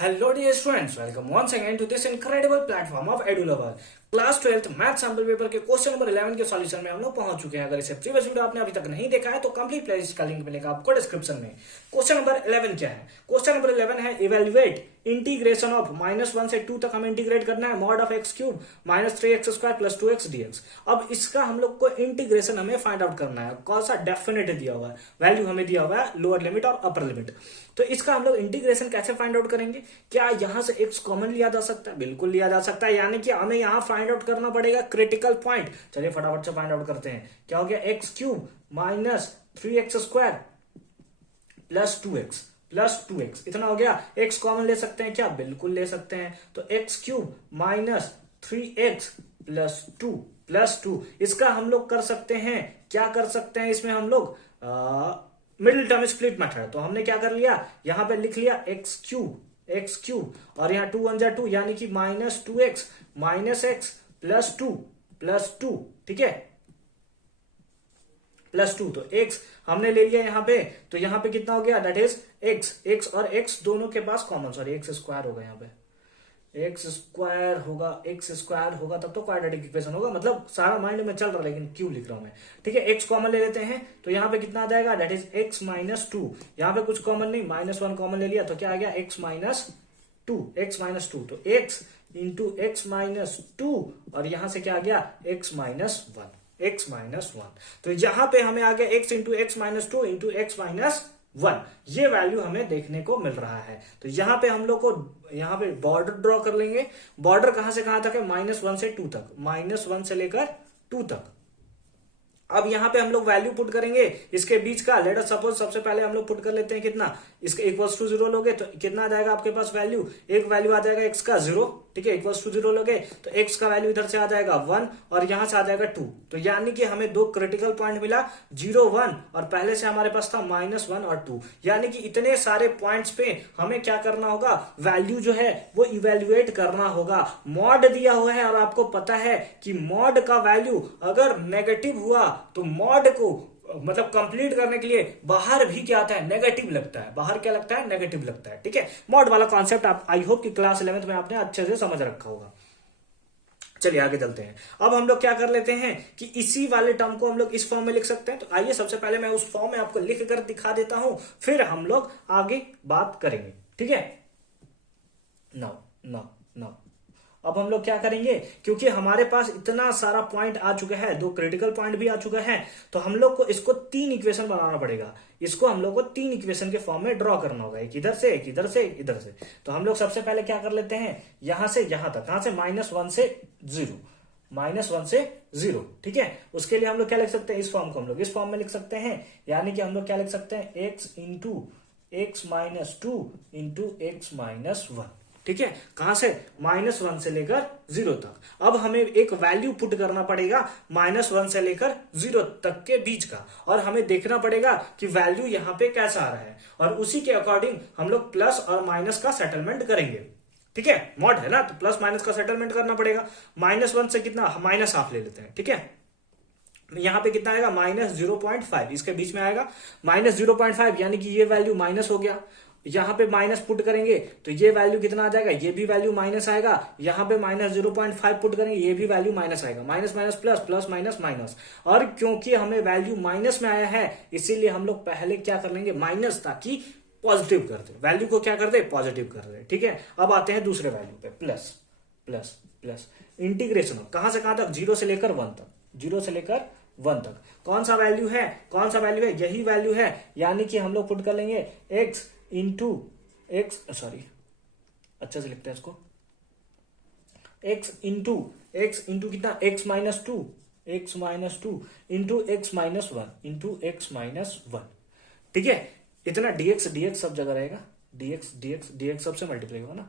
Hello dear students, welcome once again to this incredible platform of EduLover. Class 12th math sample paper के question number 11 के solution में हम लोग पहुंच चुके हैं। अगर इसे प्रीवियस वीडियो आपने अभी तक नहीं देखा है तो कंप्लीट प्लेलिस्ट का लिंक मिलेगा आपको डिस्क्रिप्शन में। क्वेश्चन नंबर 11 क्या है? क्वेश्चन नंबर 11 है इवेल्युएट इंटीग्रेशन ऑफ -1 से 2 तक हमें इंटीग्रेट करना है mod of x cube -3x² plus 2x dx। अब इसका हम लोग को इंटीग्रेशन हमें फाइंड आउट करना है। कौन सा? डेफिनेट दिया हुआ है, वैल्यू हमें दिया हुआ है लोअर लिमिट और अपर लिमिट। तो इसका हम लोग इंटीग्रेशन कैसे फाइंड आउट करेंगे? क्या यहां से x कॉमन लिया जा सकता है? बिल्कुल लिया जा सकता है, यानी कि हमें यहां फाइंड आउट करना पड़ेगा क्रिटिकल पॉइंट। चलिए फटाफट से फाइंड आउट करते हैं। क्या हो गया? X cube -3x² plus 2x इतना हो गया। x कॉमन ले सकते हैं क्या? बिल्कुल ले सकते हैं। तो एक्स क्यूब -3x प्लस 2 इसका हम लोग कर सकते हैं, क्या कर सकते हैं इसमें हम लोग मिडिल टर्म स्प्लिट मेथड। तो हमने क्या कर लिया, यहां पे लिख लिया एक्स क्यूब और यहाँ 2 1 2 यानी कि -2x -x प्लस 2 ठीक है, प्लस 2। तो x हमने ले लिया यहाँ पे, तो यहाँ पे कितना हो गया? दैट इज x और x दोनों के पास कॉमन, सॉरी x स्क्वायर होगा, यहाँ पे x स्क्वायर होगा तब तो क्वाड्रेटिक इक्वेशन होगा। मतलब सारा माइंड में चल रहा है लेकिन क्यों लिख रहा हूं मैं, ठीक है। x कॉमन ले लेते हैं तो यहाँ पे कितना आ जाएगा? That is x -2। यहाँ पे कुछ कॉमन नहीं, -1 कॉमन ले लिया तो क्या आ गया? x -2 तो x इंटू x -2 और यहां से क्या आ गया? x -1। तो यहां पे हमें आ गया x into x -2 into x -1। ये वैल्यू हमें देखने को मिल रहा है। तो यहां पे हम लोग को यहां पे बॉर्डर ड्रॉ कर लेंगे। बॉर्डर कहां से कहां तक है? -1 से 2 तक, -1 से लेकर 2 तक। अब यहां पे हम लोग वैल्यू पुट करेंगे इसके बीच का। लेट अस सपोज सबसे पहले हम लोग पुट कर लेते हैं कितना, इसके इक्वल्स टू 0 लोगे तो कितना आ जाएगा आपके पास वैल्यू? एक वैल्यू आ जाएगा x का 0, ठीक है, इक्वल्स टू 0 लोगे तो x का वैल्यू इधर से आ जाएगा 1 और यहां से आ जाएगा 2। तो यानी कि हमें दो क्रिटिकल पॉइंट मिला, 0 1 और पहले से हमारे पास था -1 और 2। यानी कि इतने सारे पॉइंट्स पे हमें क्या करना होगा? वैल्यू जो है वो इवेल्युएट करना होगा। मॉड दिया हुआ है और आपको पता है कि मॉड का वैल्यू अगर नेगेटिव हुआ तो मॉड को मतलब कंप्लीट करने के लिए बाहर भी क्या आता है? नेगेटिव लगता है। बाहर क्या लगता है? नेगेटिव लगता है, ठीक है। मॉड वाला कॉन्सेप्ट आप आई होप कि क्लास 11th में आपने अच्छे से समझ रखा होगा। चलिए आगे चलते हैं। अब हम लोग क्या कर लेते हैं कि इसी वाले टर्म को हम लोग इस फॉर्म में लिख सकते हैं। तो आइए सबसे पहले मैं उस फॉर्म में आपको लिख कर दिखा देता हूं, फिर हम लोग आगे बात करेंगे, ठीक है। नाउ अब हम लोग क्या करेंगे, क्योंकि हमारे पास इतना सारा पॉइंट आ चुका है, दो क्रिटिकल पॉइंट भी आ चुका है, तो हम लोग को इसको 3 इक्वेशन बनाना पड़ेगा। इसको हम लोग को 3 इक्वेशन के फॉर्म में ड्रॉ करना होगा, एक इधर से, एक इधर से, इधर से। तो हम लोग सबसे पहले क्या कर लेते हैं, यहां से यहां तक, कहां से? -1 से 0, ठीक है। उसके लिए हम लोग क्या लिख सकते हैं? इस फॉर्म को हम लोग इस फॉर्म में लिख सकते हैं, यानी कि हम लोग क्या लिख सकते हैं? x into x -2 into x -1, ठीक है। कहां से? -1 से लेकर 0 तक। अब हमें एक वैल्यू पुट करना पड़ेगा -1 से लेकर 0 तक के बीच का, और हमें देखना पड़ेगा कि वैल्यू यहां पे कैसा आ रहा है, और उसी के अकॉर्डिंग हम लोग प्लस और माइनस का सेटलमेंट करेंगे, ठीक है। मॉड है ना, तो प्लस माइनस का सेटलमेंट करना पड़ेगा। -1 से कितना? -1/2 ले लेते हैं, ठीक है। यहां पे कितना आएगा? -0.5, इसके बीच में आएगा -0.5, यानी कि ये वैल्यू माइनस हो गया। यहां पे माइनस पुट करेंगे तो ये वैल्यू कितना आ जाएगा? ये भी वैल्यू माइनस आएगा। यहां पे -0.5 पुट करेंगे, ये भी वैल्यू माइनस आएगा। Minus minus plus, plus minus minus. और क्योंकि हमें वैल्यू माइनस में आया है, इसीलिए हम लोग पहले क्या कर लेंगे? माइनस, ताकि पॉजिटिव कर दे वैल्यू को, क्या कर दे? पॉजिटिव कर दे, ठीक है। अब आते हैं दूसरे वैल्यू पे, प्लस इंटीग्रेशन कहां से कहां तक? 0 से लेकर 1 तक, 0 से लेकर 1 तक। कौन सा वैल्यू है? यही वैल्यू है, यानी कि हम लोग पुट कर लेंगे x इंटू एक्स, सॉरी अच्छा से लिखते हैं इसको, x इंटू कितना? x -2 इंटू x -1 ठीक है। इतना dx सब जगह रहेगा, dx सबसे मल्टीप्लाई होगा ना,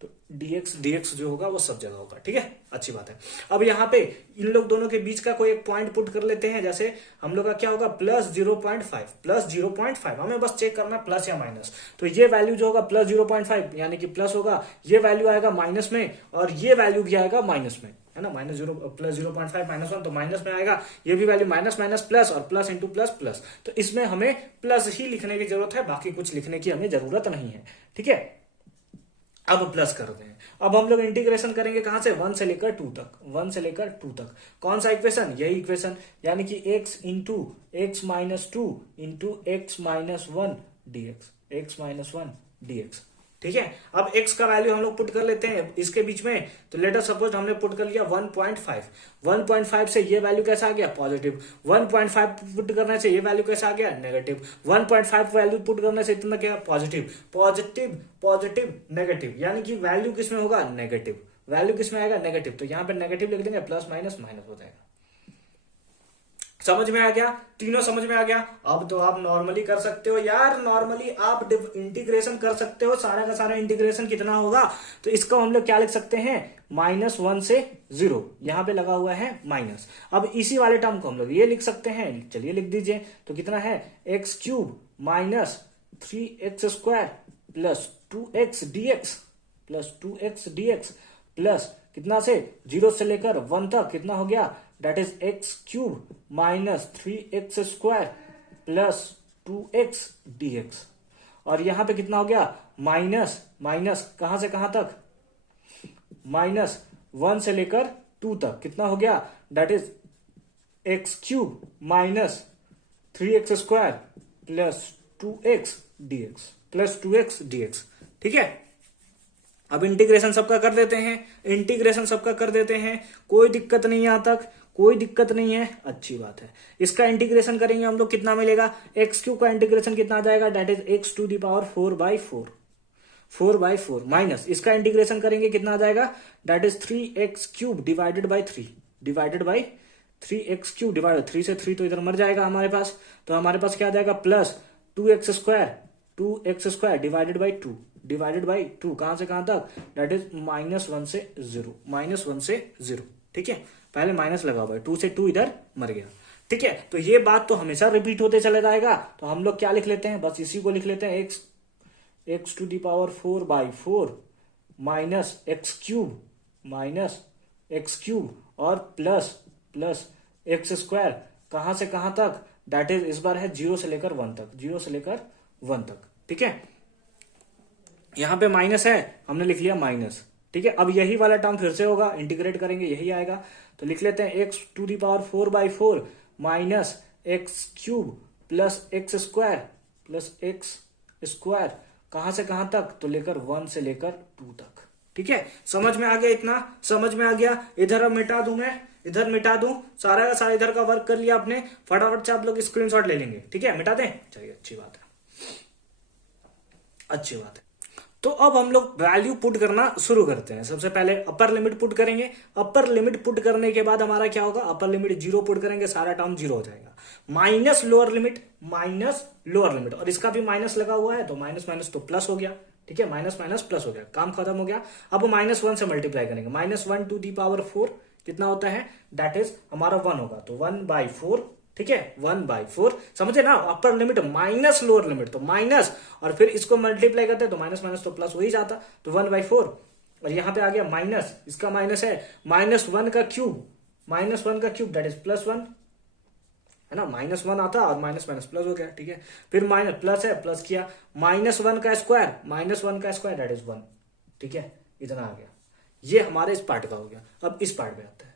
तो dx जो होगा वो सब जगह होगा, ठीक है। अच्छी बात है। अब यहाँ पे इन लोग दोनों के बीच का कोई एक पॉइंट पुट कर लेते हैं। जैसे हम लोग का क्या होगा? +0.5 हमें बस चेक करना है प्लस या माइनस। तो ये वैल्यू जो होगा +0.5 यानी कि प्लस होगा, ये वैल्यू आएगा माइनस में, और ये वैल्यू भी आएगा माइनस में, है ना। +0.5 -1 तो माइनस में आएगा। ये भी वैल्यू माइनस माइनस प्लस, और प्लस इंटू प्लस प्लस। तो इसमें हमें प्लस ही लिखने की जरूरत है, बाकी कुछ लिखने की हमें जरूरत नहीं है, ठीक है। अब प्लस करते हैं। अब हम लोग इंटीग्रेशन करेंगे कहां से, 1 से लेकर 2 तक, 1 से लेकर 2 तक। कौन सा इक्वेशन, यही इक्वेशन, यानी कि x into x minus two into x minus one D x, x minus one D x. ठीक है, अब x का वैल्यू हम लोग पुट कर लेते हैं इसके बीच में। तो लेट अस सपोज हमने पुट कर लिया 1.5, 1.5 से ये वैल्यू कैसा आ गया, पॉजिटिव। 1.5 पुट करने से ये वैल्यू कैसा आ गया, नेगेटिव। 1.5 वैल्यू पुट करने से इतना क्या, पॉजिटिव, पॉजिटिव, पॉजिटिव, नेगेटिव, यानी कि वैल्यू किसमें होगा, नेगेटिव। वैल्यू किसमें आएगा, नेगेटिव। तो यहाँ पे नेगेटिव लिख देंगे, प्लस माइनस माइनस हो जाएगा। समझ में आ गया, तीनों समझ में आ गया। अब तो आप नॉर्मली कर सकते हो यार, नॉर्मली आप इंटीग्रेशन कर सकते हो। सारा का सारा इंटीग्रेशन कितना होगा, तो इसको हम लोग क्या लिख सकते हैं, -1 से 0, यहां पे लगा हुआ है माइनस। अब इसी वाले टर्म को हम लोग ये लिख सकते हैं, चलिए लिख दीजिए। तो कितना है, x cube minus 3x² plus 2x dx plus 2x dx plus कितना से 0 से लेकर 1 तक कितना हो गया, that is x cube minus 3x² plus 2x dx। और यहां पे कितना हो गया, माइनस माइनस कहां से कहां तक, -1 से लेकर 2 तक कितना हो गया, that is x cube minus 3x² plus 2x dx plus 2x dx। ठीक है, अब इंटीग्रेशन सबका कर देते हैं, इंटीग्रेशन सबका कर देते हैं, कोई दिक्कत नहीं है यहां तक, कोई दिक्कत नहीं है, अच्छी बात है। इसका इंटीग्रेशन करेंगे हम लोग, कितना मिलेगा, एक्स क्यूब का इंटीग्रेशन कितना आ जाएगा, that is x to the power 4/4, 4/4 minus इसका इंटीग्रेशन करेंगे कितना आ जाएगा, that is 3x³ divided by 3, divided by 3x³ divided 3 से 3 तो इधर मर जाएगा हमारे पास। तो हमारे पास क्या आ जाएगा, plus 2x² divided by 2, divided by 2 कहां से कहां तक, दैट इज -1 से 0, -1 से 0। ठीक है, पहले माइनस लगा हुआ है, 2 से 2 इधर मर गया। ठीक है, तो ये बात तो हमेशा रिपीट होते चले जाएगा। तो हम लोग क्या लिख लेते हैं, बस इसी को लिख लेते हैं, x to the power 4/4 minus x cube और प्लस x² कहां से कहां तक, दैट इज इस बार है 0 से लेकर 1 तक, 0 से लेकर 1 तक। ठीक है, यहां पे माइनस है, हमने लिख लिया माइनस। ठीक है, अब यही वाला टर्म फिर से होगा, इंटीग्रेट करेंगे यही आएगा। तो लिख लेते हैं x to the power 4/4 minus x cube plus x² plus x² कहां से कहां तक, तो लेकर 1 से लेकर 2 तक। ठीक है, समझ में आ गया, इतना समझ में आ गया। इधर अब मिटा दूं मैं, इधर मिटा दूं, सारा का सारा इधर का वर्क कर लिया आपने, फटाफट से आप लोग स्क्रीनशॉट ले लेंगे। ठीक है, मिटा दें, चलिए अच्छी बात है, अच्छी बात है। तो अब हम लोग वैल्यू पुट करना शुरू करते हैं। सबसे पहले अपर लिमिट पुट करेंगे। अपर लिमिट पुट करने के बाद हमारा क्या होगा, अपर लिमिट 0 पुट करेंगे, सारा टर्म 0 हो जाएगा। माइनस लोअर लिमिट, और इसका भी माइनस लगा हुआ है, तो माइनस माइनस तो प्लस हो गया। ठीक है, माइनस माइनस प्लस हो गया, काम खत्म हो गया। अब -1 से मल्टीप्लाई करेंगे, -1 टू दी पावर 4 कितना होता है, दैट इज हमारा 1 होगा, तो 1/4। ठीक है, 1/4, समझे ना, upper limit minus lower limit, तो माइनस और फिर इसको मल्टीप्लाई करते हैं तो माइनस माइनस तो प्लस हो ही जाता, तो 1/4। और यहां पे आ गया माइनस, इसका माइनस है, -1 का क्यूब, दैट इज +1 है ना, -1 आता और माइनस माइनस प्लस हो गया। ठीक है, फिर माइनस प्लस है, प्लस किया, -1 का स्क्वायर दैट इज 1। ठीक है, इतना आ गया, ये हमारे इस पार्ट का हो गया। अब इस पार्ट पे आते हैं,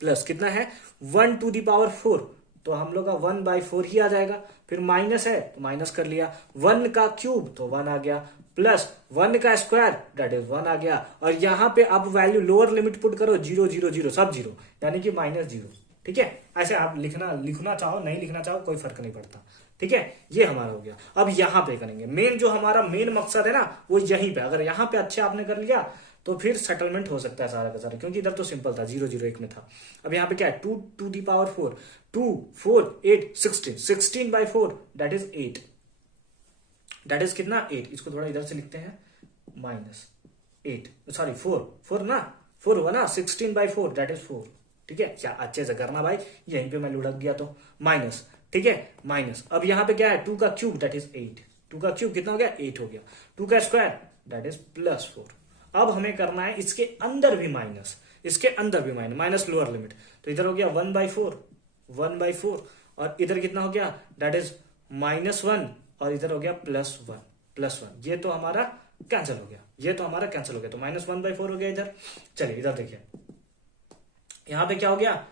प्लस कितना है, 1 टू दी पावर 4, तो हम लोग का 1/4 ही आ जाएगा। फिर माइनस है तो माइनस कर लिया, 1 का क्यूब तो 1 आ गया, प्लस 1 का स्क्वायर दैट इज 1 आ गया। और यहां पे आप वैल्यू लोअर लिमिट पुट करो, 0 0 0 सब 0, यानी कि -0। ठीक है, ऐसे आप लिखना चाहो नहीं लिखना चाहो कोई फर्क नहीं पड़ता। ठीक है, ये हमारा हो गया। अब यहां पे करेंगे, मेन जो हमारा मेन मकसद है ना, वो यहीं पे, अगर यहां पे अच्छे आपने कर लिया तो फिर सेटलमेंट हो सकता है सारा का सारा, क्योंकि इधर तो सिंपल था, 0 0 1 में था। अब यहाँ पे क्या है, 2 to the power 4, 2 4 8 16, 16/4 that is 8, that is कितना, 8। इसको थोड़ा इधर से लिखते हैं, -8, सॉरी 4 ना, 4 होगा ना, 16/4 दैट इज 4। ठीक है, क्या अच्छे से करना भाई, यहीं पे मैं लुढ़क गया तो माइनस। ठीक है, माइनस, अब यहाँ पे क्या है, 2 का क्यूब दैट इज 8, 2 का क्यूब कितना हो गया, 8 हो गया, 2 का स्क्वायर दैट इज +4। अब हमें करना है इसके अंदर भी माइनस, माइनस लोअर लिमिट, तो इधर हो गया 1/4 और इधर कितना हो गया, दैट इज -1 और इधर हो गया +1। ये तो हमारा कैंसिल हो गया, ये तो हमारा कैंसिल हो गया, तो -1/4 हो गया इधर। चलिए इधर देखिए, यहाँ पे क्या हो गया,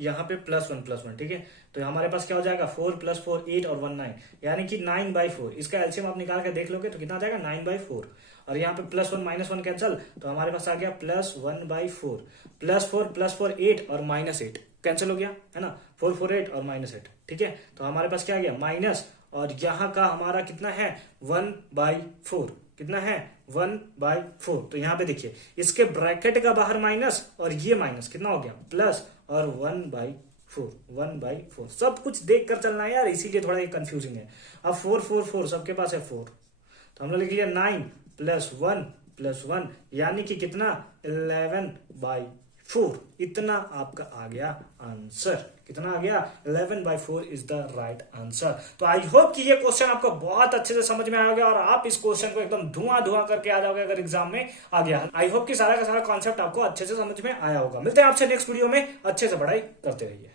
यहाँ पे +1 ठीक है, तो हमारे पास क्या हो जाएगा 4 + 4 8 और 1 9, यानी कि 9/4। इसका एलसीएम आप निकाल के देख लोगे तो कितना आ जाएगा 9/4, और यहाँ पे +1 -1 कैंसिल, तो हमारे पास आ गया +1/4, +4 + 4 8 और -8 कैंसिल हो गया, है ना, 4 4 8 और -8, ठीक है। तो हमारे पास क्या आ गया माइनस, और यहाँ का हमारा कितना है 1/4, कितना है 1/4। तो यहाँ पे देखिए इसके ब्रैकेट का बाहर माइनस और ये माइनस, कितना हो गया प्लस, और 1/4 सब कुछ देख कर चलना है यार, इसीलिए थोड़ा ये कंफ्यूजिंग है। अब 4 4 4 सबके पास है 4, तो हमने लिख लिया 9 + 1 यानी कि कितना 11/4, इतना आपका आ गया आंसर। कितना आ गया 11/4 इज द राइट आंसर। तो आई होप कि ये क्वेश्चन आपको बहुत अच्छे से समझ में आ गया और आप इस क्वेश्चन को एकदम धुआं करके आ जाओगे अगर एग्जाम में आ गया। आई होप कि सारा का सारा कॉन्सेप्ट आपको अच्छे से समझ में आया होगा। मिलते हैं आपसे नेक्स्ट वीडियो में, अच्छे से पढ़ाई करते रहिए।